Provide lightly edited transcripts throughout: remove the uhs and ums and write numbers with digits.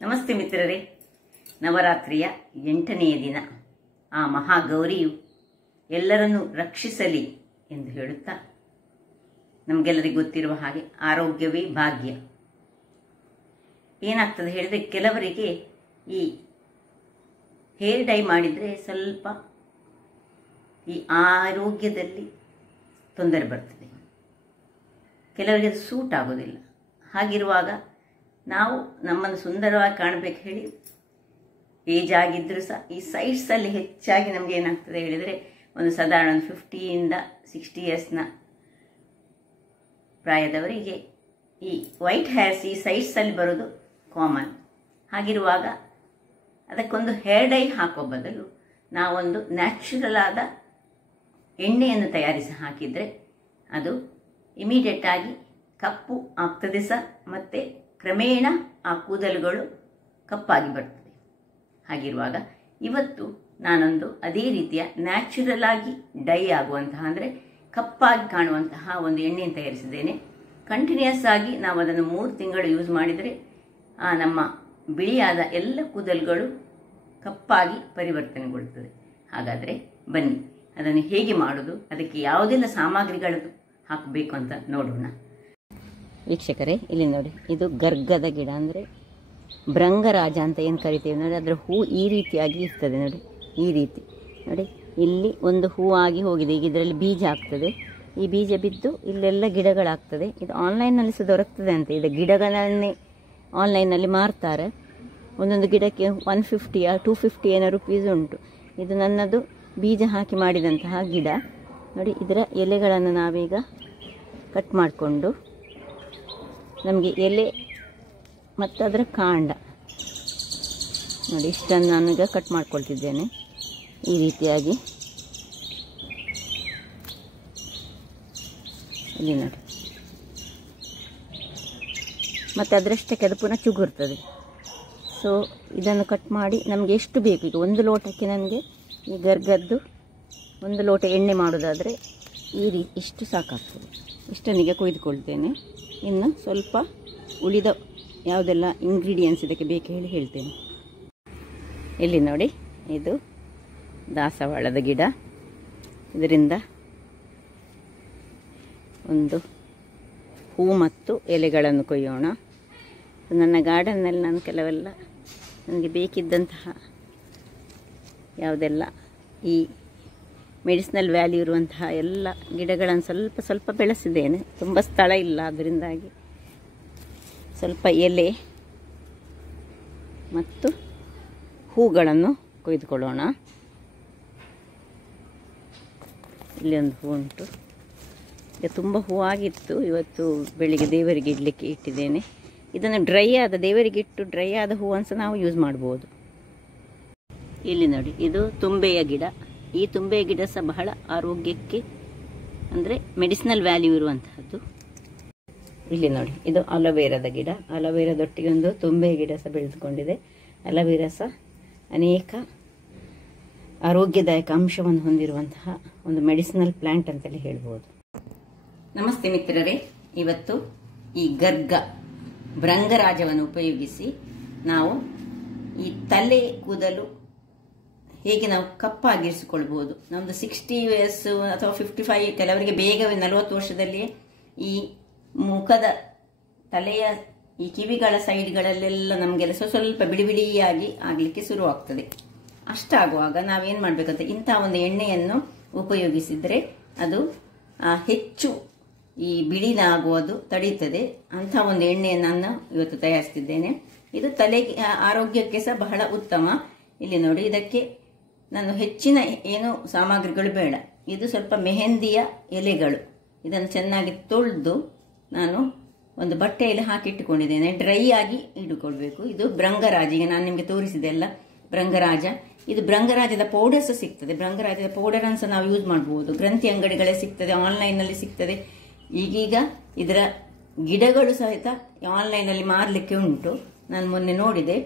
ನಮಸ್ತೆ ಮಿತ್ರರೇ. ನವರಾತ್ರಿಯ 8ನೆಯ ದಿನ ಆ ಮಹಾಗೌರಿಯು ಎಲ್ಲರನ್ನೂ ರಕ್ಷಿಸಲಿ ಎಂದು ಹೇಳುತ್ತಾ, ನಮಗೆಲ್ಲರಿಗೂ ಗೊತ್ತಿರುವ ಹಾಗೆ ಆರೋಗ್ಯವೇ ಭಾಗ್ಯ. ಏನಾಗ್ತದೆ ಹೇಳಿದರೆ, ಕೆಲವರಿಗೆ ಈ ಹೇರ್ ಡೈ ಮಾಡಿದರೆ ಸ್ವಲ್ಪ ಈ ಆರೋಗ್ಯದಲ್ಲಿ ತೊಂದರೆ ಬರ್ತದೆ, ಕೆಲವರಿಗೆ ಅದು ಸೂಟ್ ಆಗೋದಿಲ್ಲ. ಹಾಗಿರುವಾಗ ನಾವು ನಮ್ಮನ್ನು ಸುಂದರವಾಗಿ ಕಾಣಬೇಕು ಹೇಳಿ ಏಜ್ ಆಗಿದ್ದರೂ ಸಹ ಈ ಸೈಡ್ಸಲ್ಲಿ ಹೆಚ್ಚಾಗಿ ನಮಗೆ ಏನಾಗ್ತದೆ ಹೇಳಿದರೆ, ಒಂದು ಸಾಧಾರಣ 50ಇಂದ 60 ಇಯರ್ಸ್ನ ಪ್ರಾಯದವರಿಗೆ ಈ ವೈಟ್ ಹೇರ್ಸ್ ಈ ಸೈಡ್ಸಲ್ಲಿ ಬರೋದು ಕಾಮನ್. ಹಾಗಿರುವಾಗ ಅದಕ್ಕೊಂದು ಹೇರ್ ಡೈ ಹಾಕೋ ಬದಲು ನಾವೊಂದು ನ್ಯಾಚುರಲ್ ಆದ ಎಣ್ಣೆಯನ್ನು ತಯಾರಿಸಿ ಹಾಕಿದರೆ ಅದು ಇಮಿಡಿಯೇಟ್ ಆಗಿ ಕಪ್ಪು ಆಗ್ತದೆ ಸಹ, ಮತ್ತು ಕ್ರಮೇಣ ಆ ಕೂದಲುಗಳು ಕಪ್ಪಾಗಿ ಬರ್ತದೆ. ಹಾಗಿರುವಾಗ ಇವತ್ತು ನಾನೊಂದು ಅದೇ ರೀತಿಯ ನ್ಯಾಚುರಲ್ ಆಗಿ ಡೈ ಆಗುವಂತಹ, ಅಂದರೆ ಕಪ್ಪಾಗಿ ಕಾಣುವಂತಹ ಒಂದು ಎಣ್ಣೆಯನ್ನು ತಯಾರಿಸಿದ್ದೇನೆ. ಕಂಟಿನ್ಯೂಸ್ ಆಗಿ ನಾವು ಅದನ್ನು 3 ತಿಂಗಳು ಯೂಸ್ ಮಾಡಿದರೆ ನಮ್ಮ ಬಿಳಿಯಾದ ಎಲ್ಲ ಕೂದಲುಗಳು ಕಪ್ಪಾಗಿ ಪರಿವರ್ತನೆಗೊಳ್ಳುತ್ತದೆ. ಹಾಗಾದರೆ ಬನ್ನಿ, ಅದನ್ನು ಹೇಗೆ ಮಾಡೋದು, ಅದಕ್ಕೆ ಯಾವುದೆಲ್ಲ ಸಾಮಗ್ರಿಗಳು ಹಾಕಬೇಕು ಅಂತ ನೋಡೋಣ. ವೀಕ್ಷಕರೇ, ಇಲ್ಲಿ ನೋಡಿ, ಇದು ಗರ್ಗದ ಗಿಡ, ಅಂದರೆ ಭೃಂಗರಾಜ ಅಂತ ಏನು ಕರಿತೇವೆ ನೋಡಿ, ಅದರ ಹೂ ಈ ರೀತಿಯಾಗಿ ಇರ್ತದೆ ನೋಡಿ, ಈ ರೀತಿ ನೋಡಿ. ಇಲ್ಲಿ ಒಂದು ಹೂ ಆಗಿ ಹೋಗಿದೆ, ಈಗ ಇದರಲ್ಲಿ ಬೀಜ ಆಗ್ತದೆ. ಈ ಬೀಜ ಬಿದ್ದು ಇಲ್ಲೆಲ್ಲ ಗಿಡಗಳಾಗ್ತದೆ. ಇದು ಆನ್ಲೈನ್ನಲ್ಲಿ ಸಹ ದೊರಕ್ತದೆ ಅಂತ. ಇದು ಗಿಡಗಳನ್ನೇ ಆನ್ಲೈನ್ನಲ್ಲಿ ಮಾರ್ತಾರೆ. ಒಂದೊಂದು ಗಿಡಕ್ಕೆ 150 250 ಏನೋ ರುಪೀಸ್ ಉಂಟು. ಇದು ನನ್ನದು ಬೀಜ ಹಾಕಿ ಮಾಡಿದಂತಹ ಗಿಡ ನೋಡಿ. ಇದರ ಎಲೆಗಳನ್ನು ನಾವೀಗ ಕಟ್ ಮಾಡಿಕೊಂಡು, ನಮಗೆ ಎಲೆ ಮತ್ತು ಅದರ ಕಾಂಡ ನೋಡಿ, ಇಷ್ಟನ್ನು ನಾನೀಗ ಕಟ್ ಮಾಡ್ಕೊಳ್ತಿದ್ದೇನೆ ಈ ರೀತಿಯಾಗಿ. ಇಲ್ಲಿ ನೋಡಿ, ಮತ್ತು ಅದರಷ್ಟಕ್ಕೆ ಅದು ಪುನಃ ಚುಗುರ್ತದೆ. ಸೊ ಇದನ್ನು ಕಟ್ ಮಾಡಿ ನಮಗೆ ಎಷ್ಟು ಬೇಕು, ಈಗ 1 ಲೋಟಕ್ಕೆ ನನಗೆ ಈ ಗರ್ಗದ್ದು 1 ಲೋಟ ಎಣ್ಣೆ ಮಾಡೋದಾದರೆ ಇಷ್ಟು ಸಾಕಾಗ್ತದೆ. ಇಷ್ಟನಿಗೆ ಕೊಯ್ದುಕೊಳ್ತೇನೆ. ಇನ್ನು ಸ್ವಲ್ಪ ಉಳಿದ ಯಾವುದೆಲ್ಲ ಇಂಗ್ರೀಡಿಯೆಂಟ್ಸ್ ಇದಕ್ಕೆ ಬೇಕು ಹೇಳಿ ಹೇಳ್ತೇನೆ. ಇಲ್ಲಿ ನೋಡಿ, ಇದು ದಾಸವಾಳದ ಗಿಡ. ಇದರಿಂದ ಒಂದು ಹೂ ಮತ್ತು ಎಲೆಗಳನ್ನು ಕೊಯ್ಯೋಣ. ನನ್ನ ಗಾರ್ಡನ್ನಲ್ಲಿ ನಾನು ಕೆಲವೆಲ್ಲ ನನಗೆ ಬೇಕಿದ್ದಂತಹ ಯಾವುದೆಲ್ಲ ಈ ಮೆಡಿಸಿನಲ್ ವ್ಯಾಲ್ಯೂ ಇರುವಂತಹ ಎಲ್ಲ ಗಿಡಗಳನ್ನು ಸ್ವಲ್ಪ ಸ್ವಲ್ಪ ಬೆಳೆಸಿದ್ದೇನೆ. ತುಂಬ ಸ್ಥಳ ಇಲ್ಲ, ಅದರಿಂದಾಗಿ ಸ್ವಲ್ಪ ಎಲೆ ಮತ್ತು ಹೂಗಳನ್ನು ಕೊಯ್ದುಕೊಳ್ಳೋಣ. ಇಲ್ಲಿ ಒಂದು ಹೂ ಉಂಟು, ಈಗ ತುಂಬ ಹೂವಾಗಿತ್ತು. ಇವತ್ತು ಬೆಳಿಗ್ಗೆ ದೇವರಿಗೆ ಇಡಲಿಕ್ಕೆ ಇಟ್ಟಿದ್ದೇನೆ. ಇದನ್ನು ಡ್ರೈ ಆದ ದೇವರಿಗೆ ಇಟ್ಟು ಡ್ರೈ ಆದ ಹೂವನ್ನು ಸಹ ನಾವು ಯೂಸ್ ಮಾಡ್ಬೋದು. ಇಲ್ಲಿ ನೋಡಿ, ಇದು ತುಂಬೆಯ ಗಿಡ. ಈ ತುಂಬೆಯ ಗಿಡ ಸಹ ಬಹಳ ಆರೋಗ್ಯಕ್ಕೆ, ಅಂದರೆ ಮೆಡಿಸಿನಲ್ ವ್ಯಾಲ್ಯೂ ಇರುವಂತಹದ್ದು. ಇಲ್ಲಿ ನೋಡಿ, ಇದು ಅಲೋವೆರಾದ ಗಿಡ. ಅಲೋವೆರಾದೊಟ್ಟಿಗೆ ಒಂದು ತುಂಬೆಯ ಗಿಡ ಸಹ ಬೆಳೆದುಕೊಂಡಿದೆ. ಅಲೋವೆರಾ ಸಹ ಅನೇಕ ಆರೋಗ್ಯದಾಯಕ ಅಂಶವನ್ನು ಹೊಂದಿರುವಂತಹ ಒಂದು ಮೆಡಿಸಿನಲ್ ಪ್ಲಾಂಟ್ ಅಂತಲೇ ಹೇಳ್ಬೋದು. ನಮಸ್ತೆ ಮಿತ್ರರೇ, ಇವತ್ತು ಈ ಭೃಂಗರಾಜವನ್ನು ಉಪಯೋಗಿಸಿ ನಾವು ಈ ತಲೆ ಕೂದಲು ಹೇಗೆ ನಾವು ಕಪ್ಪಾಗಿರಿಸಿಕೊಳ್ಬೋದು. ನಮ್ಮದು 60 ಇಯರ್ಸ್ ಅಥವಾ 55, ಕೆಲವರಿಗೆ ಬೇಗವೇ 40 ವರ್ಷದಲ್ಲಿಯೇ ಈ ಮುಖದ ತಲೆಯ ಈ ಕಿವಿಗಳ ಸೈಡ್ಗಳಲ್ಲೆಲ್ಲ ನಮಗೆಲ್ಲ ಸ್ವಲ್ಪ ಬಿಡಿ ಬಿಡಿಯಾಗಿ ಆಗಲಿಕ್ಕೆ ಶುರುವಾಗ್ತದೆ. ಅಷ್ಟಾಗುವಾಗ ನಾವೇನು ಮಾಡಬೇಕಂತ, ಇಂಥ ಒಂದು ಎಣ್ಣೆಯನ್ನು ಉಪಯೋಗಿಸಿದರೆ ಅದು ಹೆಚ್ಚು ಈ ಬಿಳಿನಾಗುವುದು ತಡೀತದೆ. ಅಂಥ ಒಂದು ಎಣ್ಣೆಯನ್ನು ನಾನು ಇವತ್ತು ತಯಾರಿಸ್ತಿದ್ದೇನೆ. ಇದು ತಲೆಗೆ ಆರೋಗ್ಯಕ್ಕೆ ಸಹ ಬಹಳ ಉತ್ತಮ. ಇಲ್ಲಿ ನೋಡಿ, ಇದಕ್ಕೆ ನಾನು ಹೆಚ್ಚಿನ ಏನು ಸಾಮಗ್ರಿಗಳು ಬೇಡ. ಇದು ಸ್ವಲ್ಪ ಮೆಹಂದಿಯ ಎಲೆಗಳು. ಇದನ್ನು ಚೆನ್ನಾಗಿ ತೊಳೆದು ನಾನು ಒಂದು ಬಟ್ಟೆಯಲ್ಲಿ ಹಾಕಿಟ್ಟುಕೊಂಡಿದ್ದೇನೆ. ಡ್ರೈ ಆಗಿ ಇಟ್ಟುಕೊಳ್ಬೇಕು. ಇದು ಭೃಂಗರಾಜ, ಈಗ ನಾನು ನಿಮಗೆ ತೋರಿಸಿದೆ ಅಲ್ಲ, ಭೃಂಗರಾಜ. ಇದು ಭೃಂಗರಾಜದ ಪೌಡರ್ ಸಹ ಸಿಗ್ತದೆ. ಭೃಂಗರಾಜದ ಪೌಡರನ್ನು ಸಹ ನಾವು ಯೂಸ್ ಮಾಡ್ಬೋದು. ಗ್ರಂಥಿ ಅಂಗಡಿಗಳೇ ಸಿಗ್ತದೆ, ಆನ್ಲೈನ್ನಲ್ಲಿ ಸಿಗ್ತದೆ. ಈಗೀಗ ಇದರ ಗಿಡಗಳು ಸಹಿತ ಆನ್ಲೈನಲ್ಲಿ ಮಾರಲಿಕ್ಕೆ ಉಂಟು. ನಾನು ಮೊನ್ನೆ ನೋಡಿದೆ,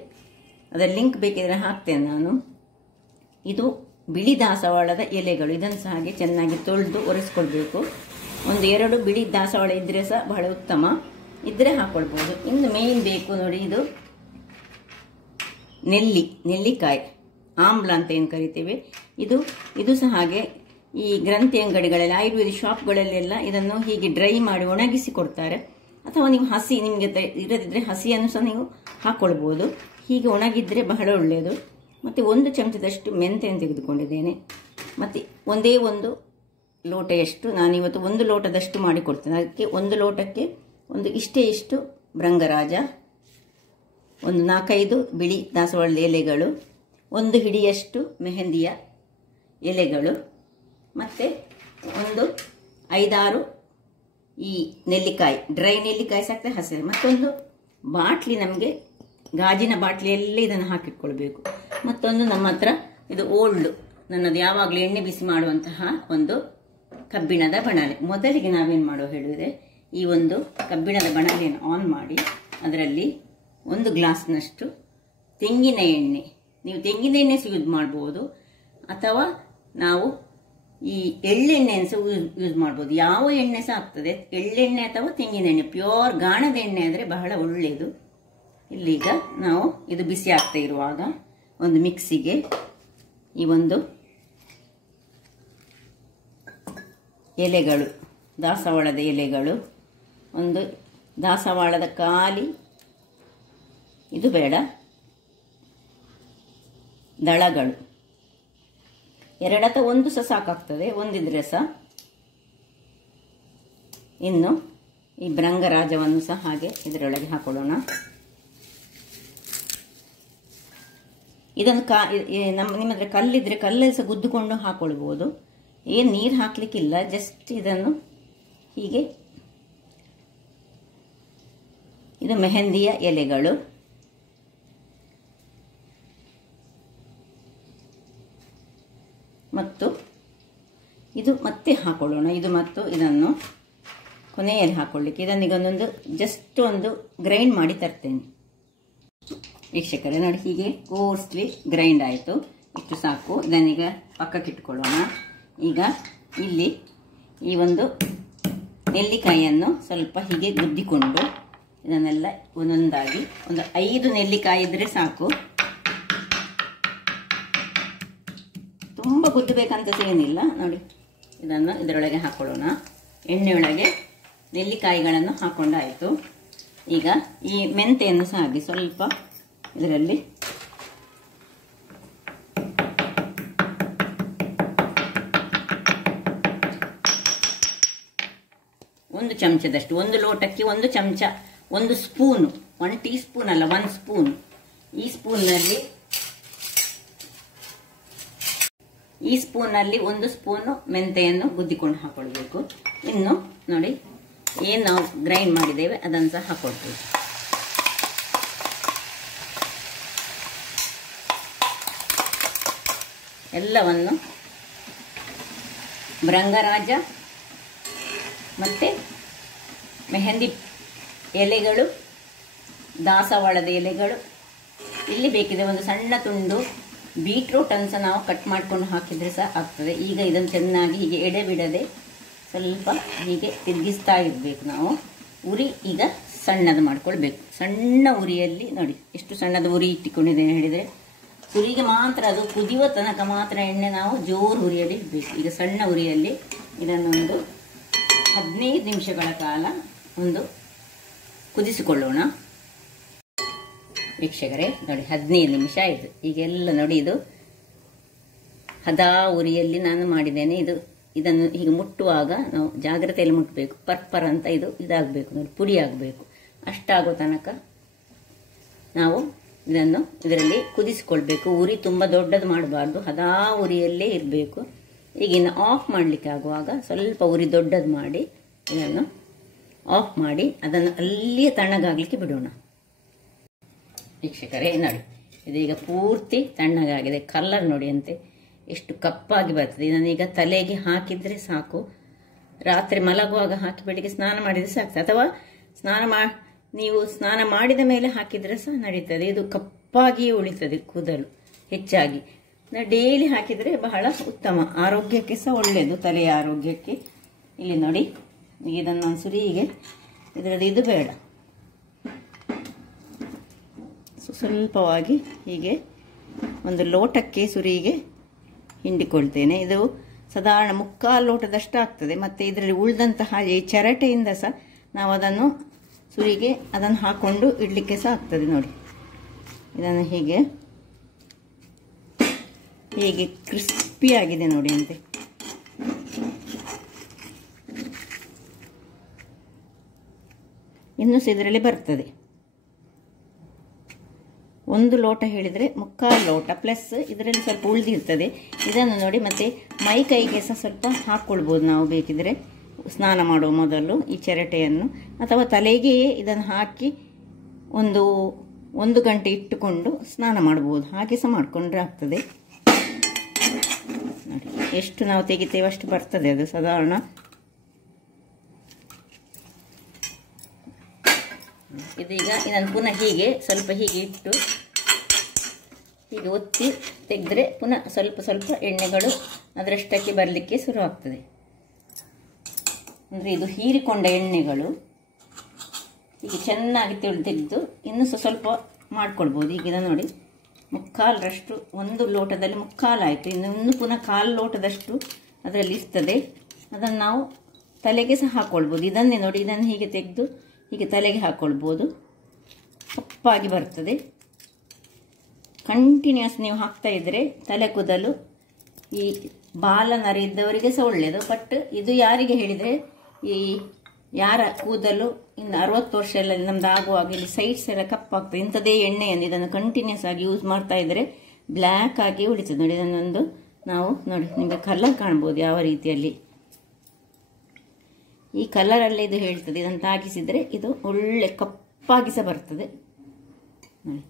ಅದರ ಲಿಂಕ್ ಬೇಕಿದ್ರೆ ಹಾಕ್ತೇನೆ ನಾನು. ಇದು ಬಿಳಿ ದಾಸವಾಳದ ಎಲೆಗಳು. ಇದನ್ನು ಸಹ ಹಾಗೆ ಚೆನ್ನಾಗಿ ತೊಳೆದು ಒರೆಸ್ಕೊಳ್ಬೇಕು. 1-2 ಬಿಳಿ ದಾಸವಾಳ ಇದ್ದರೆ ಸಹ ಬಹಳ ಉತ್ತಮ. ಇದ್ರೆ ಹಾಕೊಳ್ಬೋದು. ಇನ್ನು ಮೇನ್ ಬೇಕು ನೋಡಿ, ಇದು ನೆಲ್ಲಿಕಾಯಿ ಆಮ್ಲ ಅಂತ ಏನು ಕರಿತೇವೆ, ಇದು ಸಹ ಹಾಗೆ ಈ ಗ್ರಂಥಿ ಅಂಗಡಿಗಳಲ್ಲಿ ಆಯುರ್ವೇದಿಕ್ ಶಾಪ್ಗಳಲ್ಲೆಲ್ಲ ಇದನ್ನು ಹೀಗೆ ಡ್ರೈ ಮಾಡಿ ಒಣಗಿಸಿ ಕೊಡ್ತಾರೆ. ಅಥವಾ ನೀವು ಹಸಿ ನಿಮಗೆ ಇರದಿದ್ರೆ ಹಸಿಯನ್ನು ಸಹ ನೀವು ಹಾಕ್ಕೊಳ್ಬೋದು. ಹೀಗೆ ಒಣಗಿದ್ರೆ ಬಹಳ ಒಳ್ಳೆಯದು. ಮತ್ತು 1 ಚಮಚದಷ್ಟು ಮೆಂತೆಯನ್ನು ತೆಗೆದುಕೊಂಡಿದ್ದೇನೆ. ಮತ್ತು ಒಂದೇ ಒಂದು ಲೋಟೆಯಷ್ಟು ನಾನಿವತ್ತು 1 ಲೋಟದಷ್ಟು ಮಾಡಿಕೊಡ್ತೇನೆ. ಅದಕ್ಕೆ 1 ಲೋಟಕ್ಕೆ ಇಷ್ಟು ಭೃಂಗರಾಜ, 4-5 ಬಿಳಿ ದಾಸವಾಳದ ಎಲೆಗಳು, 1 ಹಿಡಿಯಷ್ಟು ಮೆಹಂದಿಯ ಎಲೆಗಳು, ಮತ್ತು 5-6 ಈ ನೆಲ್ಲಿಕಾಯಿ, ಡ್ರೈ ನೆಲ್ಲಿಕಾಯಿ ಸಾಕ್ತದೆ, ಹಸಿ. ಮತ್ತೊಂದು ಬಾಟ್ಲಿ, ನಮಗೆ ಗಾಜಿನ ಬಾಟ್ಲಿಯಲ್ಲೇ ಇದನ್ನು ಹಾಕಿಟ್ಕೊಳ್ಬೇಕು. ಮತ್ತೊಂದು ನಮ್ಮ ಹತ್ರ ಇದು ಓಲ್ಡ್, ನನ್ನದು ಯಾವಾಗಲೂ ಎಣ್ಣೆ ಬಿಸಿ ಮಾಡುವಂತಹ ಒಂದು ಕಬ್ಬಿಣದ ಬಣಲೆ. ಮೊದಲಿಗೆ ನಾವೇನು ಮಾಡೋ ಹೇಳಿದರೆ, ಈ ಒಂದು ಕಬ್ಬಿಣದ ಬಣಲೆಯನ್ನು ಆನ್ ಮಾಡಿ ಅದರಲ್ಲಿ 1 ಗ್ಲಾಸ್ನಷ್ಟು ತೆಂಗಿನ ಎಣ್ಣೆ, ನೀವು ತೆಂಗಿನ ಎಣ್ಣೆ ಸಹ ಯೂಸ್ ಮಾಡ್ಬೋದು, ಅಥವಾ ನಾವು ಈ ಎಳ್ಳೆಣ್ಣೆಯನ್ನು ಸಹ ಯೂಸ್ ಮಾಡ್ಬೋದು. ಯಾವ ಎಣ್ಣೆ ಸಹ ಆಗ್ತದೆ, ಎಳ್ಳೆಣ್ಣೆ ಅಥವಾ ತೆಂಗಿನ ಎಣ್ಣೆ, ಪ್ಯೂರ್ ಗಾಣದ ಎಣ್ಣೆ ಆದರೆ ಬಹಳ ಒಳ್ಳೆಯದು. ಇಲ್ಲೀಗ ನಾವು ಇದು ಬಿಸಿ ಆಗ್ತಾ ಇರುವಾಗ ಒಂದು ಮಿಕ್ಸಿಗೆ ಈ ಒಂದು ಎಲೆಗಳು, ದಾಸವಾಳದ ಎಲೆಗಳು, ಒಂದು ದಾಸವಾಳದ ಖಾಲಿ, ಇದು ಬೇಡ, ದಳಗಳು 2 ಅಥವಾ 1 ಸಹ ಸಾಕಾಗ್ತದೆ, ಒಂದಿದ್ರೆ ಸಹ. ಇನ್ನು ಈ ಭೃಂಗರಾಜವನ್ನು ಸಹ ಹಾಗೆ ಇದರೊಳಗೆ ಹಾಕೊಳ್ಳೋಣ. ಇದನ್ನು ನಿಮ್ಮ ಹತ್ರ ಕಲ್ಲಿದ್ರೆ ಕಲ್ಲಲ್ಲಿ ಸಹ ಗುದ್ದುಕೊಂಡು ಹಾಕೊಳ್ಬೋದು. ಏನು ನೀರು ಹಾಕ್ಲಿಕ್ಕಿಲ್ಲ, ಜಸ್ಟ್ ಇದನ್ನು ಹೀಗೆ. ಇದು ಮೆಹಂದಿಯ ಎಲೆಗಳು, ಮತ್ತು ಇದು ಮತ್ತೆ ಹಾಕೊಳ್ಳೋಣ. ಇದು ಮತ್ತು ಇದನ್ನು ಕೊನೆಯಲ್ಲಿ ಹಾಕೊಳ್ಳಿಕ್ಕೆ, ಇದನ್ನೀಗ ಜಸ್ಟ್ ಒಂದು ಗ್ರೈಂಡ್ ಮಾಡಿ ತರ್ತೇನೆ. ವೀಕ್ಷಕರೇ ನೋಡಿ, ಹೀಗೆ ಕೋರ್ಸ್ಲಿ ಗ್ರೈಂಡ್ ಆಯಿತು, ಇಷ್ಟು ಸಾಕು. ಇದನ್ನೀಗ ಪಕ್ಕಕ್ಕಿಟ್ಕೊಳ್ಳೋಣ. ಈಗ ಇಲ್ಲಿ ಈ ಒಂದು ನೆಲ್ಲಿಕಾಯಿಯನ್ನು ಸ್ವಲ್ಪ ಹೀಗೆ ಗುದ್ದಿಕೊಂಡು ಇದನ್ನೆಲ್ಲ ಒಂದೊಂದಾಗಿ, 5 ನೆಲ್ಲಿಕಾಯಿ ಇದ್ರೆ ಸಾಕು, ತುಂಬ ಗುದ್ದಬೇಕಂತ ಏನಿಲ್ಲ. ನೋಡಿ, ಇದನ್ನು ಇದರೊಳಗೆ ಹಾಕೊಳ್ಳೋಣ. ಎಣ್ಣೆಯೊಳಗೆ ನೆಲ್ಲಿಕಾಯಿಗಳನ್ನು ಹಾಕೊಂಡಾಯಿತು. ಈಗ ಈ ಮೆಂತೆಯನ್ನು ಸಹ ಹಾಗೆ ಸ್ವಲ್ಪ ಇದರಲ್ಲಿ ಒಂದು ಚಮಚದಷ್ಟು, 1 ಲೋಟಕ್ಕೆ 1 ಚಮಚ, 1 ಸ್ಪೂನು, 1 ಟೀ ಸ್ಪೂನ್ ಅಲ್ಲ, 1 ಸ್ಪೂನ್. ಈ ಸ್ಪೂನಲ್ಲಿ 1 ಸ್ಪೂನು ಮೆಂತೆಯನ್ನು ಗುದ್ದಿಕೊಂಡು ಹಾಕೊಳ್ಬೇಕು. ಇನ್ನು ನೋಡಿ, ಏನು ನಾವು ಗ್ರೈಂಡ್ ಮಾಡಿದ್ದೇವೆ ಅದನ್ನು ಸಹ ಹಾಕೊಳ್ಬೇಕು. ಎಲ್ಲವನ್ನು ಭೃಂಗರಾಜ ಮತ್ತು ಮೆಹಂದಿ ಎಲೆಗಳು, ದಾಸವಾಳದ ಎಲೆಗಳು, ಇಲ್ಲಿ ಬೇಕಿದೆ ಒಂದು ಸಣ್ಣ ತುಂಡು ಬೀಟ್ರೂಟ್ ಅನ್ನು ಸಹ ನಾವು ಕಟ್ ಮಾಡಿಕೊಂಡು ಹಾಕಿದರೆ ಸಹ ಆಗ್ತದೆ. ಈಗ ಇದನ್ನು ಚೆನ್ನಾಗಿ ಹೀಗೆ ಎಡೆ ಬಿಡದೆ ಸ್ವಲ್ಪ ಹೀಗೆ ತಿರುಗಿಸ್ತಾ ಇರಬೇಕು ನಾವು. ಉರಿ ಈಗ ಸಣ್ಣದು ಮಾಡ್ಕೊಳ್ಬೇಕು. ಸಣ್ಣ ಉರಿಯಲ್ಲಿ ನೋಡಿ, ಎಷ್ಟು ಸಣ್ಣದ ಉರಿ ಇಟ್ಟುಕೊಂಡಿದ್ದೇನೆ ಹೇಳಿದರೆ, ಉರಿಗೆ ಮಾತ್ರ, ಅದು ಕುದಿಯುವ ತನಕ ಮಾತ್ರ ಎಣ್ಣೆ ನಾವು ಜೋರು ಉರಿಯಲ್ಲಿ ಇಡಬೇಕು. ಈಗ ಸಣ್ಣ ಉರಿಯಲ್ಲಿ ಇದನ್ನೊಂದು 15 ನಿಮಿಷಗಳ ಕಾಲ ಕುದಿಸಿಕೊಳ್ಳೋಣ. ವೀಕ್ಷಕರೇ ನೋಡಿ, 15 ನಿಮಿಷ ಆಯಿತು. ಈಗೆಲ್ಲ ನೋಡಿ, ಇದು ಹದಾ ಉರಿಯಲ್ಲಿ ನಾನು ಮಾಡಿದ್ದೇನೆ. ಇದನ್ನು ಹೀಗೆ ಮುಟ್ಟುವಾಗ ನಾವು ಜಾಗ್ರತೆಯಲ್ಲಿ ಮುಟ್ಟಬೇಕು. ಪರ್ಪರ್ ಅಂತ ಇದಾಗಬೇಕು ನೋಡಿ, ಪುಡಿ ಆಗಬೇಕು. ಅಷ್ಟಾಗೋ ತನಕ ನಾವು ಇದನ್ನು ಇದರಲ್ಲಿ ಕುದಿಸಿಕೊಳ್ಬೇಕು. ಉರಿ ತುಂಬ ದೊಡ್ಡದು ಮಾಡಬಾರ್ದು, ಹದಾ ಉರಿಯಲ್ಲೇ ಇರಬೇಕು. ಈಗ ಇನ್ನು ಆಫ್ ಮಾಡಲಿಕ್ಕೆ ಆಗುವಾಗ ಸ್ವಲ್ಪ ಉರಿ ದೊಡ್ಡದು ಮಾಡಿ ಇದನ್ನು ಆಫ್ ಮಾಡಿ ಅದನ್ನು ಅಲ್ಲಿಯೇ ತಣ್ಣಗಾಗಲಿಕ್ಕೆ ಬಿಡೋಣ. ವೀಕ್ಷಕರೇ ನೋಡಿ, ಇದೀಗ ಪೂರ್ತಿ ತಣ್ಣಗಾಗಿದೆ. ಕಲರ್ ನೋಡಿ ಅಂತೆ ಎಷ್ಟು ಕಪ್ಪಾಗಿ ಬರ್ತದೆ. ಇದನ್ನೀಗ ತಲೆಗೆ ಹಾಕಿದರೆ ಸಾಕು. ರಾತ್ರಿ ಮಲಗುವಾಗ ಹಾಕಿ ಬೆಳಿಗ್ಗೆ ಸ್ನಾನ ಮಾಡಿದರೆ ಸಾಕು, ಅಥವಾ ನೀವು ಸ್ನಾನ ಮಾಡಿದ ಮೇಲೆ ಹಾಕಿದರೆ ಸಹ ನಡೀತದೆ. ಇದು ಕಪ್ಪಾಗಿಯೇ ಉಳಿತದೆ ಕೂದಲು ಹೆಚ್ಚಾಗಿ. ಡೈಲಿ ಹಾಕಿದರೆ ಬಹಳ ಉತ್ತಮ, ಆರೋಗ್ಯಕ್ಕೆ ಸಹ ಒಳ್ಳೆಯದು, ತಲೆಯ ಆರೋಗ್ಯಕ್ಕೆ. ಇಲ್ಲಿ ನೋಡಿ, ಇದನ್ನು ಒಂದ್ಸರಿ ಹೀಗೆ ಇದರಲ್ಲಿ ಇದು ಬೇಡ, ಸ್ವಲ್ಪವಾಗಿ ಹೀಗೆ ಒಂದು ಲೋಟಕ್ಕೆ ಸುರಿಗೆ ಹಿಂಡಿಕೊಳ್ತೇನೆ. ಇದು ಸಾಧಾರಣ 3/4 ಲೋಟದಷ್ಟು ಆಗ್ತದೆ. ಮತ್ತು ಇದರಲ್ಲಿ ಉಳಿದಂತಹ ಈ ಚಿರಟೆಯಿಂದ ಸಹ ನಾವು ಅದನ್ನು ಸುರಿಗೆ ಅದನ್ನು ಹಾಕ್ಕೊಂಡು ಇಡಲಿಕ್ಕೆ ಸಹ ಆಗ್ತದೆ. ನೋಡಿ, ಇದನ್ನು ಹೀಗೆ ಕ್ರಿಸ್ಪಿಯಾಗಿದೆ ನೋಡಿ ಅಂತೆ. ಇನ್ನೂ ಸಹ ಇದರಲ್ಲಿ ಬರ್ತದೆ. 1 ಲೋಟ ಹೇಳಿದರೆ 3/4 ಲೋಟ ಪ್ಲಸ್ ಇದರಲ್ಲಿ ಸ್ವಲ್ಪ ಉಳಿದಿರ್ತದೆ. ಇದನ್ನು ನೋಡಿ ಮತ್ತೆ ಮೈ ಕೈಗೆ ಸಹ ಸ್ವಲ್ಪ ಹಾಕ್ಕೊಳ್ಬೋದು ನಾವು ಬೇಕಿದ್ರೆ, ಸ್ನಾನ ಮಾಡುವ ಮೊದಲು ಈ ಚಿರಟೆಯನ್ನು, ಅಥವಾ ತಲೆಗೆಯೇ ಇದನ್ನು ಹಾಕಿ ಒಂದು 1 ಗಂಟೆ ಇಟ್ಟುಕೊಂಡು ಸ್ನಾನ ಮಾಡ್ಬೋದು. ಹಾಗೆ ಸಹ ಮಾಡಿಕೊಂಡ್ರೆ ಆಗ್ತದೆ. ನೋಡಿ ಎಷ್ಟು ನಾವು ತೆಗಿತೇವೆ ಅಷ್ಟು ಬರ್ತದೆ ಅದು ಸಾಧಾರಣ. ಇದೀಗ ಇದನ್ನು ಪುನಃ ಹೀಗೆ ಸ್ವಲ್ಪ ಹೀಗೆ ಇಟ್ಟು ಹೀಗೆ ಒತ್ತಿ ತೆಗೆದ್ರೆ ಪುನಃ ಸ್ವಲ್ಪ ಸ್ವಲ್ಪ ಎಣ್ಣೆಗಳು ಅದರಷ್ಟಕ್ಕೆ ಬರಲಿಕ್ಕೆ ಶುರುವಾಗ್ತದೆ. ಅಂದರೆ ಇದು ಹೀರಿಕೊಂಡ ಎಣ್ಣೆಗಳು ಹೀಗೆ ಚೆನ್ನಾಗಿ ತೆಗೆದು ಇನ್ನೂ ಸ್ವಲ್ಪ ಮಾಡ್ಕೊಳ್ಬೋದು. ಈಗ ಇದನ್ನು ನೋಡಿ 3/4ರಷ್ಟು, 1 ಲೋಟದಲ್ಲಿ 3/4 ಆಯಿತು. ಇನ್ನು ಪುನಃ 1/4 ಲೋಟದಷ್ಟು ಅದರಲ್ಲಿ ಇರ್ತದೆ. ಅದನ್ನು ನಾವು ತಲೆಗೆ ಸಹ ಹಾಕ್ಕೊಳ್ಬೋದು. ಇದನ್ನೇ ನೋಡಿ, ಇದನ್ನು ಹೀಗೆ ತೆಗೆದು ಹೀಗೆ ತಲೆಗೆ ಹಾಕ್ಕೊಳ್ಬೋದು. ಕಪ್ಪಾಗಿ ಬರ್ತದೆ. ಕಂಟಿನ್ಯೂಸ್ ನೀವು ಹಾಕ್ತಾ ಇದ್ದರೆ ತಲೆ ಕೂದಲು ಈ ಬಾಲ ನರ ಇದ್ದವರಿಗೆ ಸಹ ಒಳ್ಳೆಯದು. ಬಟ್ ಇದು ಯಾರಿಗೆ ಹೇಳಿದರೆ, ಈ ಯಾರ ಕೂದಲು ಇನ್ನು 60 ವರ್ಷ ಎಲ್ಲ ನಮ್ದು ಆಗುವಾಗ ಇಲ್ಲಿ ಸೈಡ್ಸ್ ಎಲ್ಲ ಕಪ್ಪಾಗ್ತದೆ, ಇಂಥದ್ದೇ ಎಣ್ಣೆಯನ್ನು ಇದನ್ನು ಕಂಟಿನ್ಯೂಸ್ ಆಗಿ ಯೂಸ್ ಮಾಡ್ತಾ ಇದ್ದರೆ ಬ್ಲ್ಯಾಕ್ ಆಗಿ ಉಳಿತದೆ. ನೋಡಿ, ಇದನ್ನೊಂದು ನಾವು ನೋಡಿ ನಿಮಗೆ ಕಲರ್ ಕಾಣ್ಬೋದು ಯಾವ ರೀತಿಯಲ್ಲಿ. ಈ ಕಲರಲ್ಲೇ ಇದು ಹೇಳ್ತದೆ. ಇದನ್ನು ತಾಗಿಸಿದರೆ ಇದು ಒಳ್ಳೆ ಕಪ್ಪಾಗಿ ಸಹ ಬರ್ತದೆ. ನೋಡಿ,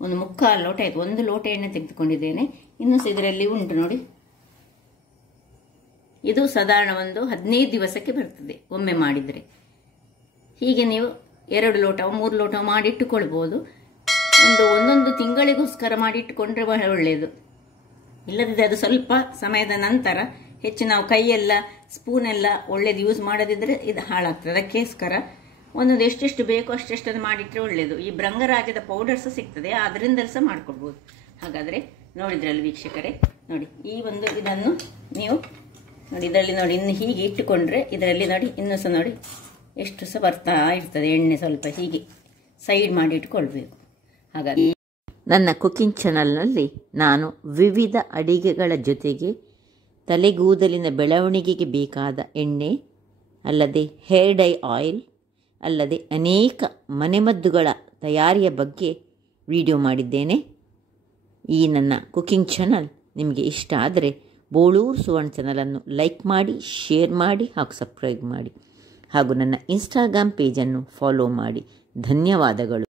ಒಂದು 3/4 ಲೋಟ ಆಯಿತು. 1 ಲೋಟ ಎಣ್ಣೆ ತೆಗೆದುಕೊಂಡಿದ್ದೇನೆ. ಇನ್ನೂ ಸಹ ಇದರಲ್ಲಿ ಉಂಟು ನೋಡಿ. ಇದು ಸಾಧಾರಣ ಒಂದು 15 ದಿವಸಕ್ಕೆ ಬರ್ತದೆ ಒಮ್ಮೆ ಮಾಡಿದರೆ. ಹೀಗೆ ನೀವು 2 ಲೋಟ 3 ಲೋಟ ಮಾಡಿಟ್ಟುಕೊಳ್ಬೋದು. ಒಂದೊಂದು ತಿಂಗಳಿಗೋಸ್ಕರ ಮಾಡಿಟ್ಟುಕೊಂಡ್ರೆ ಬಹಳ ಒಳ್ಳೆಯದು. ಇಲ್ಲದಿದ್ದರೆ ಅದು ಸ್ವಲ್ಪ ಸಮಯದ ನಂತರ ಹೆಚ್ಚು ನಾವು ಕೈಯೆಲ್ಲ ಸ್ಪೂನೆಲ್ಲ ಒಳ್ಳೇದು ಯೂಸ್ ಮಾಡದಿದ್ದರೆ ಇದು ಹಾಳಾಗ್ತದೆ. ಅದಕ್ಕೋಸ್ಕರ ಒಂದೊಂದು ಎಷ್ಟೆಷ್ಟು ಬೇಕೋ ಅಷ್ಟೆಷ್ಟನ್ನು ಮಾಡಿಟ್ಟರೆ ಒಳ್ಳೆಯದು. ಈ ಭೃಂಗರಾಜದ ಪೌಡರ್ ಸಹ ಸಿಗ್ತದೆ, ಅದರಿಂದಲೂ ಸಹ ಮಾಡ್ಕೊಳ್ಬೋದು. ಹಾಗಾದರೆ ನೋಡಿದ್ರಲ್ಲಿ ವೀಕ್ಷಕರೇ, ನೋಡಿ ಈ ಒಂದು ಇದನ್ನು ನೀವು ನೋಡಿ ಇದರಲ್ಲಿ ನೋಡಿ ಇನ್ನು ಹೀಗೆ ಇಟ್ಟುಕೊಂಡ್ರೆ ಇದರಲ್ಲಿ ನೋಡಿ ಇನ್ನೂ ಸಹ ನೋಡಿ ಎಷ್ಟು ಸಹ ಬರ್ತಾ ಇರ್ತದೆ ಎಣ್ಣೆ. ಸ್ವಲ್ಪ ಹೀಗೆ ಸೈಡ್ ಮಾಡಿ ಇಟ್ಕೊಳ್ಬೇಕು. ಹಾಗಾಗಿ ನನ್ನ ಕುಕಿಂಗ್ ಚಾನಲ್ನಲ್ಲಿ ನಾನು ವಿವಿಧ ಅಡಿಗೆಗಳ ಜೊತೆಗೆ ತಲೆಗೂದಲಿನ ಬೆಳವಣಿಗೆಗೆ ಬೇಕಾದ ಎಣ್ಣೆ, ಅಲ್ಲದೆ ಹೇರ್ ಡೈ ಆಯಿಲ್, ಅಲ್ಲದೆ ಅನೇಕ ಮನೆಮದ್ದುಗಳ ತಯಾರಿಯ ಬಗ್ಗೆ ವಿಡಿಯೋ ಮಾಡಿದ್ದೇನೆ. ಈ ನನ್ನ ಕುಕಿಂಗ್ ಚಾನಲ್ ನಿಮಗೆ ಇಷ್ಟ ಆದರೆ ಬೋಳೂರು ಸುವರ್ಣ ಚಾನಲನ್ನು ಲೈಕ್ ಮಾಡಿ, ಶೇರ್ ಮಾಡಿ ಹಾಗೂ ಸಬ್ಸ್ಕ್ರೈಬ್ ಮಾಡಿ. ಹಾಗೂ ನನ್ನ ಇನ್ಸ್ಟಾಗ್ರಾಮ್ ಪೇಜನ್ನು ಫಾಲೋ ಮಾಡಿ. ಧನ್ಯವಾದಗಳು.